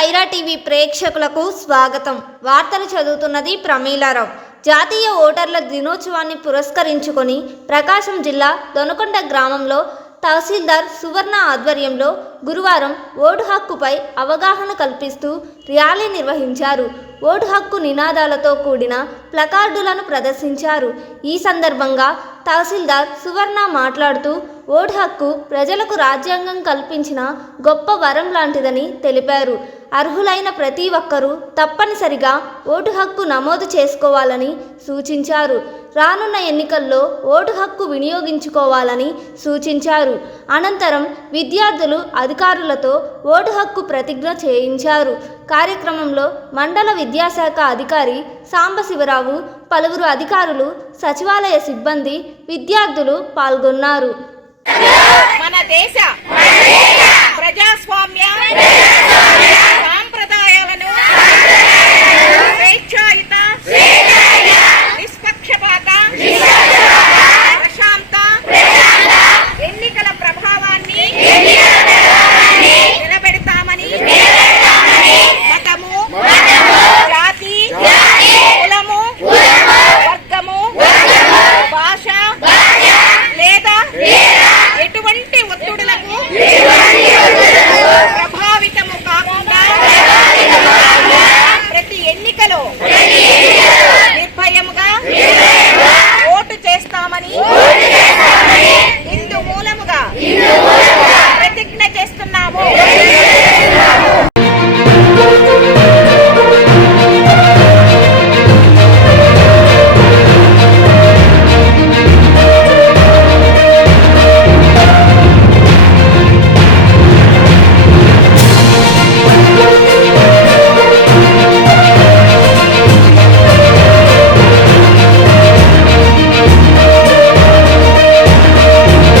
Sye Raa TV ప్రేక్షకులకు స్వాగతం. వార్తలు చదువుతున్నది ప్రమీలారావు. జాతీయ ఓటర్ల దినోత్సవాన్ని పురస్కరించుకొని ప్రకాశం జిల్లా దొనకొండ గ్రామంలో తహసీల్దార్ సువర్ణ ఆధ్వర్యంలో గురువారం ఓటు హక్కుపై అవగాహన కల్పిస్తూ ర్యాలీ నిర్వహించారు. ఓటు హక్కు నినాదాలతో కూడిన ప్లకార్డులను ప్రదర్శించారు. ఈ సందర్భంగా తహసీల్దార్ సువర్ణ మాట్లాడుతూ ఓటు హక్కు ప్రజలకు రాజ్యాంగం కల్పించిన గొప్ప వరం లాంటిదని తెలిపారు. అర్హులైన ప్రతి ఒక్కరూ తప్పనిసరిగా ఓటు హక్కు నమోదు చేసుకోవాలని సూచించారు. రానున్న ఎన్నికల్లో ఓటు హక్కు వినియోగించుకోవాలని సూచించారు. అనంతరం విద్యార్థులు అధికారులతో ఓటు హక్కు ప్రతిజ్ఞ చేయించారు. కార్యక్రమంలో మండల విద్యాశాఖ అధికారి సాంబశివరావు పలువురు అధికారులు సచివాలయ సిబ్బంది విద్యార్థులు పాల్గొన్నారు. మన దేశ ప్రజాస్వామ్య